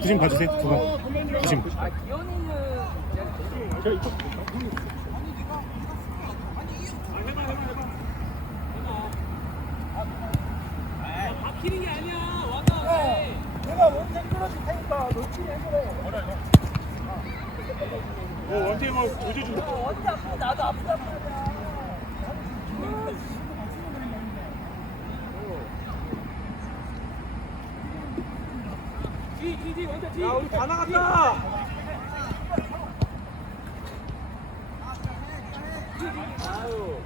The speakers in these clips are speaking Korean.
부심 봐주세요. 두 분. 부심. 내가 원래 끌어줄 테니까 놓치게 해보래. 어, 원태 뭐. 언제 아프고 나도 아프단 말이야. 야, 우리 다 나갔다. 아유.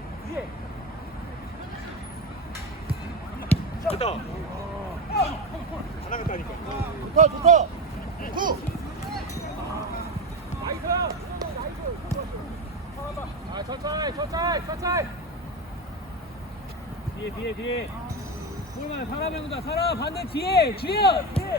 됐다. 다 나갔다니까. 좋다 좋다 구 나이스! 아, 천천히, 천천히, 천천히! 뒤에, 뒤에, 뒤에. 볼만 사람 형다 사람 반대 뒤에, 뒤에, 뒤에.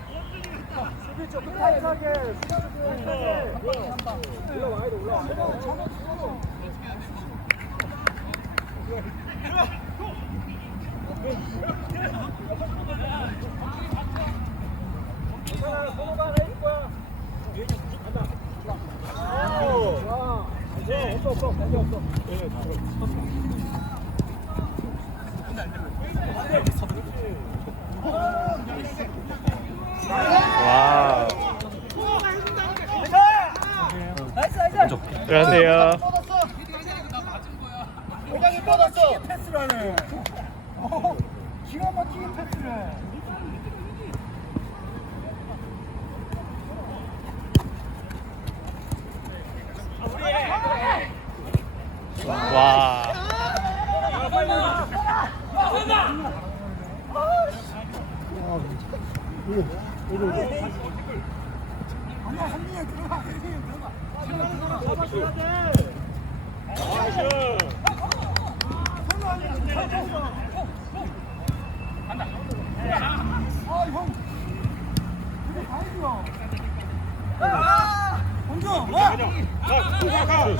없어 없어 관계 없어 와. 나이스 나이스 안녕하세요. 뻗었어 회장이 뻗었어 패스를 하네 어, 기가 막히게 패스를 해 와.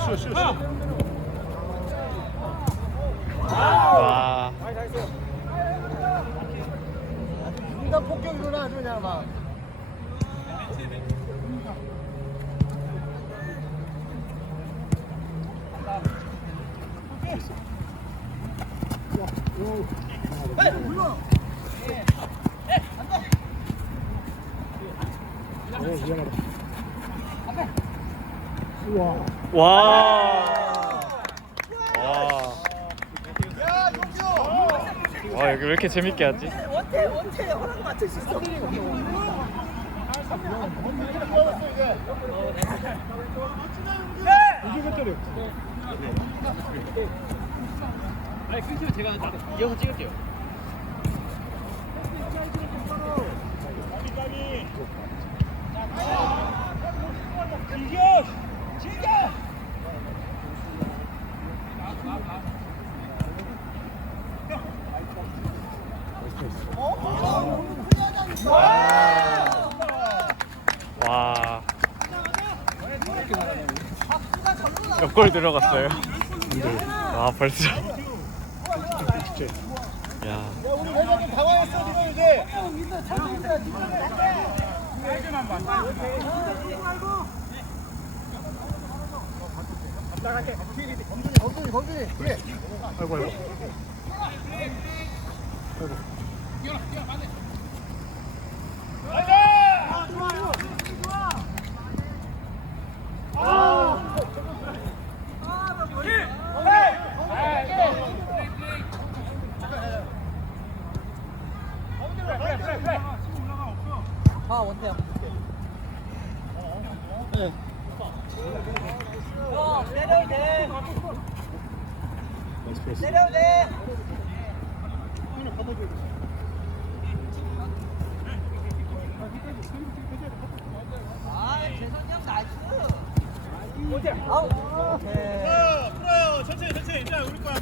쉬어, 쉬어, 쉬어. 와. 인간 폭격이구나 아주 그냥 막 와. 와. 야 와 여기 왜 이렇게 재밌게 하지? 원태 원태 허락 맞출 수 있어 끊기면 제가 이어서 찍을게요. 골 들어갔어요? 와 벌써. 야. 야 우리 회장님 당황했어 지금 이제 범준이 범준이 뒤에 아이고, 아이고. 아 원태야 어 내려도 돼 나이스 패스. 내려도 돼 아, 재선이 형 나이스. 아웃. 오케이. 풀어요. 천천히 천천히. 이제 우리 거야.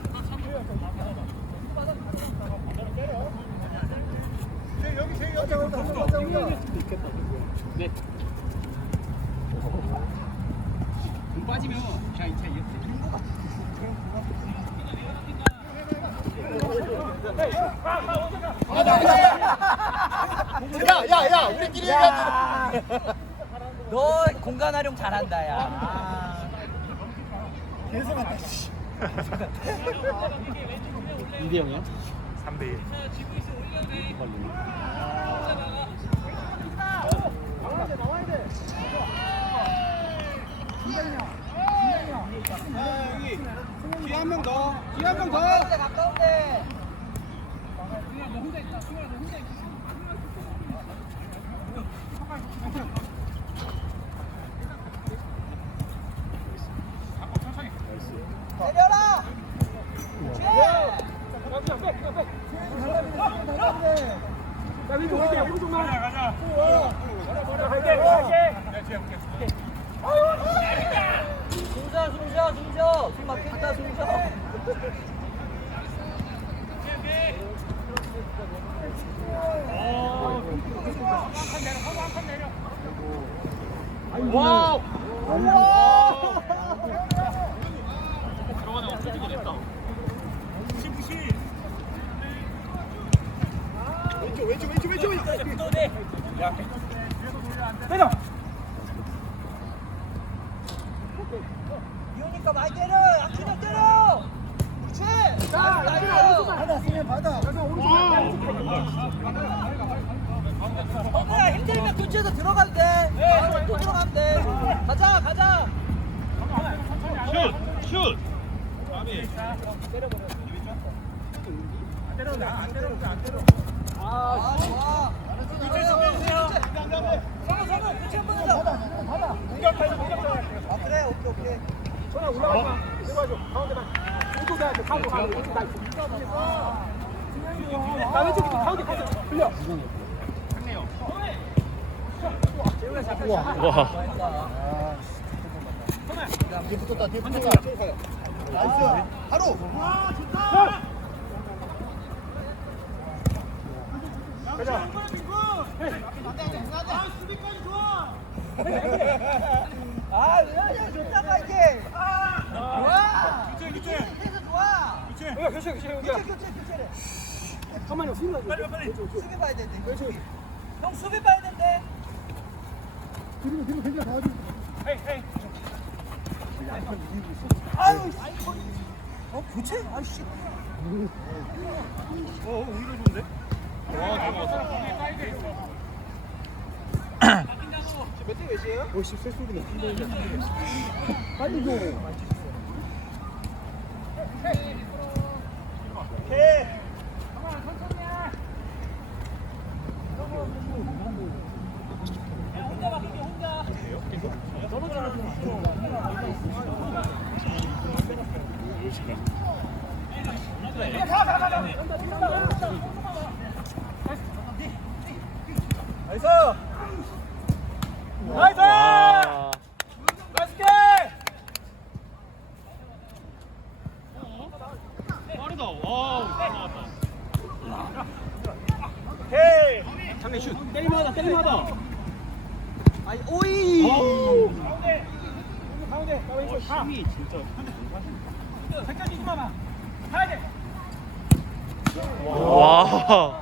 여기 제 여기 여기 여기 여기 네. 공 빠지면 그냥 이차 이겼어. 야야야 우리끼리 얘기하자 너 공간 활용 잘한다 야. 계속 한다 씨. 2대 0이야? 3대 1. 뒤에 한명 더. 뒤에 한명 더. 가까운데. 내려라. 가자 가자. 갈게 갈게. 뒤에 볼게. 숨쉬어 숨쉬어 숨쉬어 숨 막혔다 숨쉬어 와우 푸시 푸시. 왼쪽 왼쪽 왼쪽 왼쪽 때려. 이오니까 많이 때려 약치는 때려 그렇지 자 나이스 받아 쓰면 받아 형아 힘들면 교체해서 돼 네. 또 들어가면 돼 가자 가자 슛 슛. 아미. 아 좋아 교체 좀 해주세요 성우 성우 교체 한번 해줘 받아 공격하자 공격하자. 아 그래 오케이 오케이 전화 올라가. 내려와줘. 가운데만. 왼쪽 가야 돼. 가운데 가운데. 왼쪽 나 있어. 나 왼쪽 있어. 가운데 가운데. 흘려. 와. 뒤에 붙었다 뒤에 붙었다 나이스 바로 가자. 아 은현이 좋다 파이팅 좋아 교체 교체. 교체해서 좋아 교체. 야 교체 교체 교체 교체 교체래 잠깐만요. 수비 빨리 빨리. 수비 봐야 된대 형 수비 봐야 된 뒤로 굉장히 다 가지고 헤이 헤이. 아유 어 교체 아씨 어 오히려 좋은데? 와 대박. 몇대 몇이에요? 50세 소리네 빨리 줘 나이스. 나이스. 와. 맛있게. 빠르다. 와우. 잘 나왔다. 오케이. 상대 슛. 때리마다 때리마다. 아니 오이 가운데. 가운데. 나 왼쪽 가. 힘이 진짜. 색깔 이지 마봐. 가야 돼. 와. 오.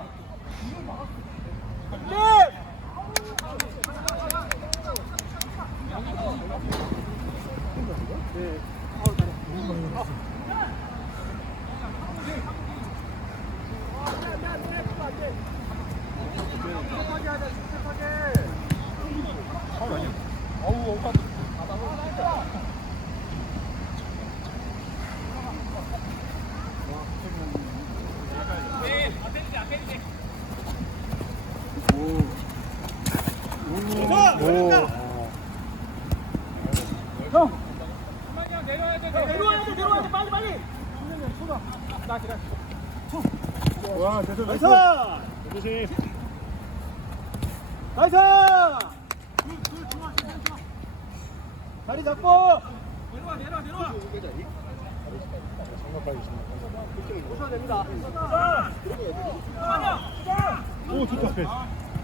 오 좋다 패스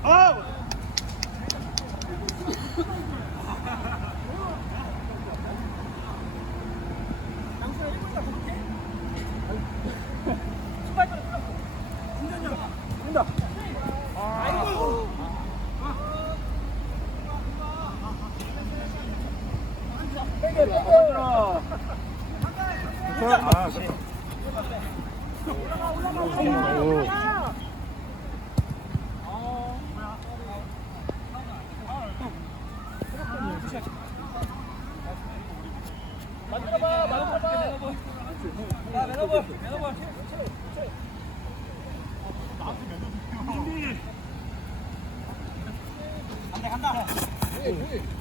아! 빼게 빼게 아. 아, 오.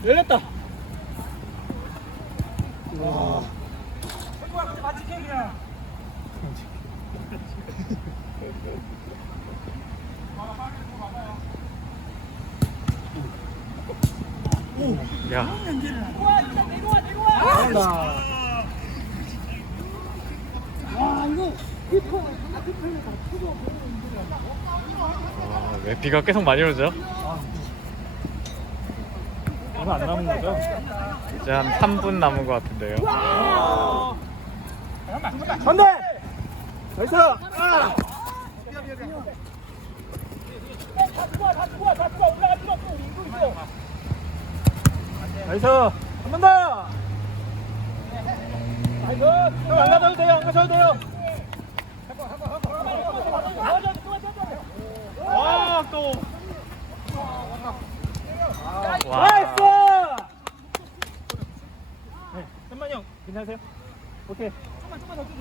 열렸다. 와. 맞지 케이크야. 야. 잘한다. 와, 왜 비가 계속 많이 오죠? 얼마 안 남은 거죠? 이제 한 3분 남은 것 같은데요. 반대. 나이스. 아. 나이스. 한 번 더. 나이스. 형안 가셔도 돼요. 안 가셔도 돼요. 와, 또. 와. 나이스! 네, 현만 형 괜찮으세요? 오케이.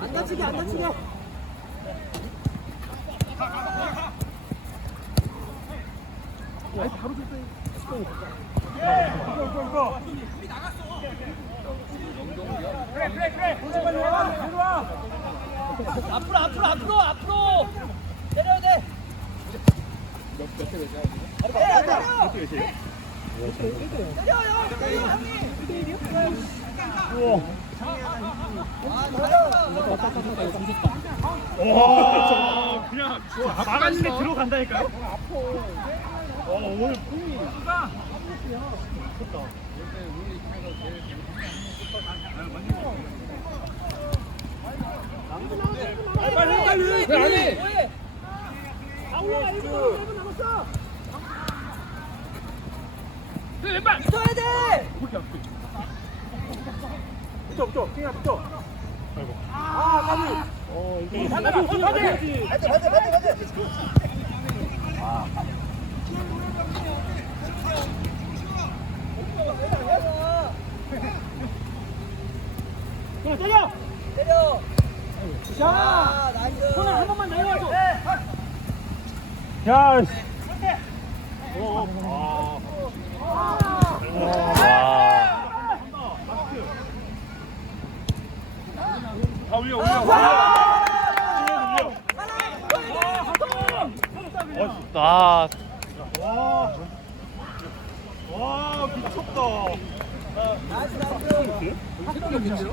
안 다치게 안 다치게. 아니 바로 줬어요. 이거 이거 이거. 그래 그래 그래. 빨리 빨리 와. 빨리 와. 앞으로 앞으로 앞으로 앞으로 내려야 돼. 와 그냥 막았는데 들어간다니까요. 어 오늘 폼이 빨리 빨리 빨리 빨리 뭐해? 다 올라가 1분 남았어 1분 남았어 왼발 붙어야 돼. 붙어 붙어 킹아 붙어 아 까비 어 이게 반대 반대 맞지, 맞지, 맞지, 맞지. 그래 때려 내려. 자 아 나이스. 손을 한 번만 내려와줘 야 씨. 어, 어. 와. 다 올려 올려 올려 아, 와, 와 미쳤다. 나이스 나이스.